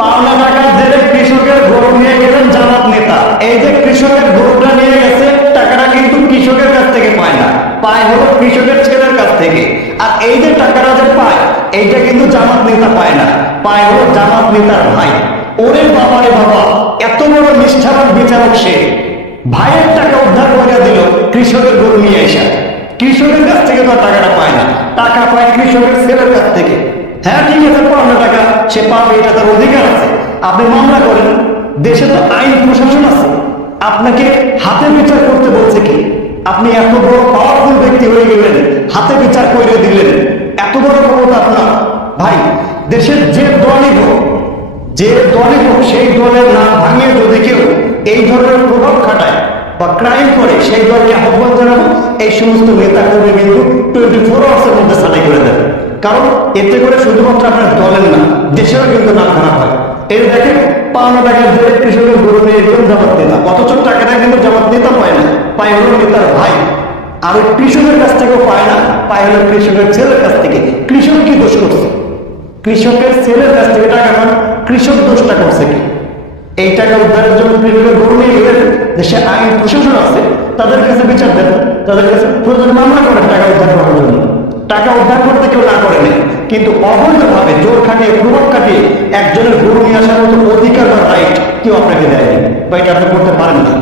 পাওনা টাকার জেলে কৃষকের গরু নিয়ে গেলেন জামাত নেতা। এই যে কৃষকের গরুটা নিয়ে গেছে, টাকাটা কিন্তু কৃষকের কাছ থেকে পায় না, পায় হলো কৃষকের ছেলের কাছ থেকে। আর এই যে টাকাটা যে পায়, এইটা কিন্তু জামাত নেতা পায় না, পায় হলো জামাত নেতার ভাই। ওরে বাবা রে বাবা, এত বড় নিষ্ঠাবান বিচারক সে! ভাইয়ের টাকা উদ্ধার করে দিল কৃষকের গরু নিয়ে এসে। কৃষকের কাছ থেকে তো টাকাটা পায় না, টাকা পায় কৃষকের ছেলের কাছ থেকে। হ্যাঁ ঠিক আছে, পাওনা টাকা সে পাবে, এটা তার অধিকার আছে। আপনি মামলা করেন, দেশে তো আইন প্রশাসন আছে, আপনাকে হাতে বিচার করতে বলছে কি? আপনি এত বড় পাওয়ারফুল ব্যক্তি হয়ে গেলেন, হাতে বিচার করে দিলেন, এত বড় ক্ষমতা আপনার। ভাই, দেশের যে দলই হোক, যে দলই হোক, সেই দলের নাম ভাঙিয়ে যদি কেউ এই ধরনের প্রভাব খাটায় বা ক্রাইম করে, সেই দলকে আহ্বান জানাবো এই সমস্ত নেতা কর্মী কিন্তু 24 আওয়ার্সের মধ্যে ছাঁটাই করে দেবে। কারণ এতে করে শুধুমাত্র আপনার দলের না, দেশেরও কিন্তু নাম খারাপ হয়। এই দেখেন, পাওনা টাকার জেলে কৃষকের গরু নিয়ে গেলেন জামাত নেতা, অথচ টাকাটা কিন্তু জামাত নেতা পায় না, পায় হলো নেতার ভাই। আর ওই কৃষকের কাছ থেকেও পায় না, পায় হলো কৃষকের ছেলের কাছ থেকে। কৃষক কি দোষ করছে? কৃষকের ছেলের কাছ থেকে টাকা পান, কৃষক দোষটা করছে কি? এই টাকা উদ্ধারের জন্য কৃষকের গরু নিয়ে গেলেন, দেশে আইন প্রশাসন আছে, তাদের কাছে বিচার দেন, তাদের কাছে প্রয়োজন মামলা করেন টাকা উদ্ধার করার জন্য। টাকা উদ্ধার করতে কেউ না করেনি, কিন্তু অবৈধভাবে জোর খাটিয়ে, প্রভাব খাটিয়ে একজনের গরু নিয়ে আসার মতো অধিকার বা রাইট কেউ আপনাকে দেয়নি, বা এটা আপনি করতে পারেন না।